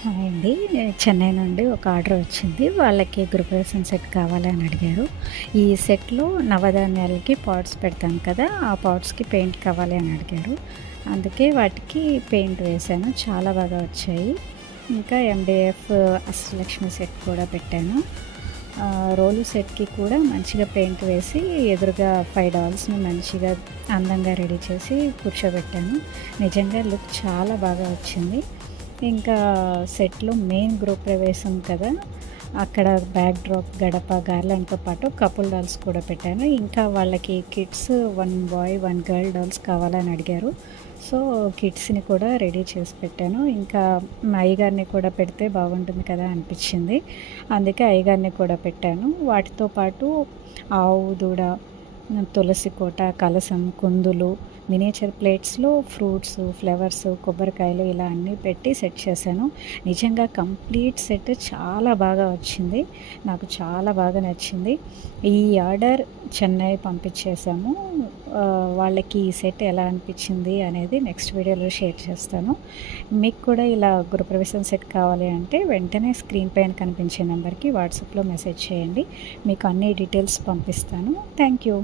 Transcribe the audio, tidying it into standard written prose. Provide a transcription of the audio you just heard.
Hi అండి. చెన్నై నుండి ఒక ఆర్డర్ వచ్చింది. వాళ్ళకి గృహప్రవేశం సెట్ కావాలి అని అడిగారు. ఈ సెట్‌లో నవధాన్యాలకి పాట్స్ పెడతాం కదా! ఆ పాట్స్‌కి పెయింట్ కావాలి అని అడిగారు. అందుకే వాటికి పెయింట్ వేశాను. చాలా బాగా వచ్చాయి. ఇంకా ఎండీఎఫ్ అష్టలక్ష్మి సెట్ కూడా పెట్టాను. రోలు సెట్‌కి కూడా మంచిగా పెయింట్ వేసి ఎదురుగా 5 డాల్స్‌ని మంచిగా అందంగా రెడీ చేసి కూర్చోబెట్టాను. నిజంగా లుక్ చాలా బాగా వచ్చింది. ఇంకా సెట్‌లో మెయిన్ గృహప్రవేశం కదా! అక్కడ బ్యాక్ డ్రాప్, గడప, గార్లాండ్‌తో పాటు కపుల్ డాల్స్ కూడా పెట్టాను. ఇంకా వాళ్ళకి కిడ్స్ 1 బాయ్, 1 గర్ల్ డాల్స్ కావాలని అడిగారు. సో, కిడ్స్‌ని కూడా రెడీ చేసి పెట్టాను. ఇంకా మా అయ్యగారిని కూడా పెడితే బాగుంటుంది కదా అనిపించింది. అందుకే అయ్యగారిని కూడా పెట్టాను. వాటితో పాటు ఆవు దూడ, తులసి కోట, కలశం, కుందులు, మినియేచర్ ప్లేట్స్‌లో ఫ్రూట్స్, ఫ్లవర్స్, కొబ్బరికాయలు ఇలా అన్నీ పెట్టి సెట్ చేశాను. నిజంగా కంప్లీట్ సెట్ చాలా బాగా వచ్చింది. నాకు చాలా బాగా నచ్చింది. ఈ ఆర్డర్ చెన్నై పంపించేసాము. వాళ్ళకి ఈ సెట్ ఎలా అనిపించింది అనేది నెక్స్ట్ వీడియోలో షేర్ చేస్తాను. మీకు కూడా ఇలా గృహప్రవేశం సెట్ కావాలి అంటే వెంటనే స్క్రీన్ పైన కనిపించే నెంబర్‌కి వాట్సాప్‌లో మెసేజ్ చేయండి. మీకు అన్ని డీటెయిల్స్ పంపిస్తాను. Thank you.